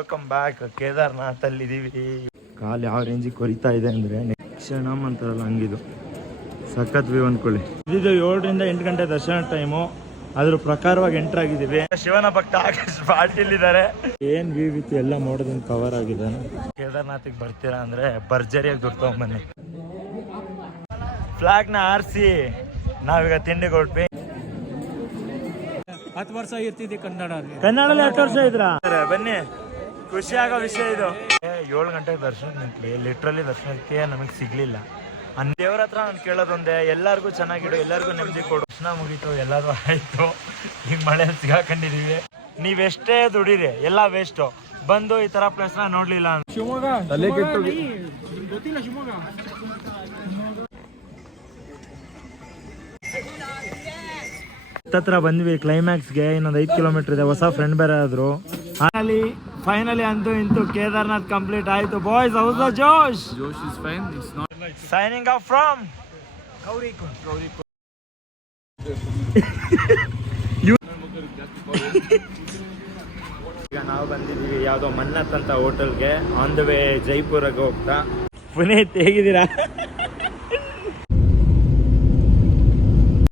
Welcome back. Kedarnath ಅಲ್ಲಿ ಇದೀವಿ. ಕಾಲು ಯಾವ ರೇಂಜಿಗೆ ಕೊರಿತಾ ಇದೆ ಅಂದ್ರೆ ಕ್ಷಣಮ್ ಅಂತಾರಲ್ಲ ಹಂಗಿದು. ಸಖತ್ ವ್ಯೂ ಅಂದ್ಕೊಳ್ಳಿ. ಇದು 7 ರಿಂದ 8 ಗಂಟೆ ದರ್ಶನ ಟೈಮು. ಅದ್ರ ಪ್ರಕಾರವಾಗಿ ಎಂಟರ್ ಆಗಿದ್ದೀವಿ. ಶಿವನ ಭಕ್ತ ಆಕಾಶ್ ಪಾಟೀಲ್ ಇದ್ದಾರೆ. ಏನ್ ವ್ಯೂ ಇತ್ತು ಎಲ್ಲ ಮೋಡದಿಂದ ಕವರ್ ಆಗಿದೆ. ಕೇದಾರ್ನಾಥಿಗೆ ಬರ್ತೀರಾ ಅಂದ್ರೆ ಭರ್ಜರಿಯಾಗಿ ದುಡ್ಡು ತಗೊಂಬನ್ನಿ. ಫ್ಲಾಗ್ ನ ಆರಿಸಿ ನಾವೀಗ ತಿಂಡಿಗೆ ಹೊರಟ್ವಿ. 10 ವರ್ಷ ಇರ್ತಿದ್ದೆ ಕನ್ನಡದಲ್ಲಿ 10 ವರ್ಷ ಇದ್ರ. ಬನ್ನಿ, ಖುಷಿ ಆಗೋ ವಿಷಯ ಇದು. 7 ಗಂಟೆಗೆ ದರ್ಶನ ನಿಂತ್ವಿ. ಲಿಟ್ರಲಿ ದರ್ಶನಕ್ಕೆ ನಮಗೆ ಸಿಗ್ಲಿಲ್ಲ. ದೇವ್ರ ಹತ್ರ ನಾನು ಕೇಳೋದೊಂದೇ, ಎಲ್ಲರಿಗೂ ಚೆನ್ನಾಗಿಡು, ಎಲ್ಲರಿಗೂ ನೆಮ್ಮದಿ ಕೊಡು. ದರ್ಶನ ಮುಗೀತು, ಎಲ್ಲರೂ ಆಯ್ತು. ಈಗ ಮಳೆ ಸಿಗಾಕೊಂಡಿದೀವಿ. ನೀವೆಷ್ಟೇ ದುಡೀರಿ ಎಲ್ಲ ವೇಸ್ಟು. ಬಂದು ಈ ತರ ಪ್ಲೇಸ್ ನ ನೋಡ್ಲಿಲ್ಲ ಅಂತ ಹತ್ರ ಬಂದ್ವಿ. ಕ್ಲೈಮ್ಯಾಕ್ಸ್ಗೆ ಇನ್ನೊಂದು 5 ಕಿಲೋಮೀಟರ್ ಇದೆ. ಹೊಸ ಫ್ರೆಂಡ್ ಬೇರೆ ಆದ್ರು. ಫೈನಲಿ ಅಂತೂ ಇಂತೂ ಕೇದಾರ್ನಾಥ್ ಕಂಪ್ಲೀಟ್ ಆಯ್ತು. Boys, how's the josh? Josh is fine. It's not signing off from Gaurikund. ಈಗ ನಾವು ಬಂದಿದ್ದೀವಿ ಯಾವುದೋ ಮನ್ನತ್ ಅಂತ ಹೋಟೆಲ್ಗೆ. ಆನ್ ದ ವೇ ಜೈಪುರಗೆ ಹೋಗ್ತಾ. ಪುನೀತ್ ಹೇಗಿದ್ದೀರಾ?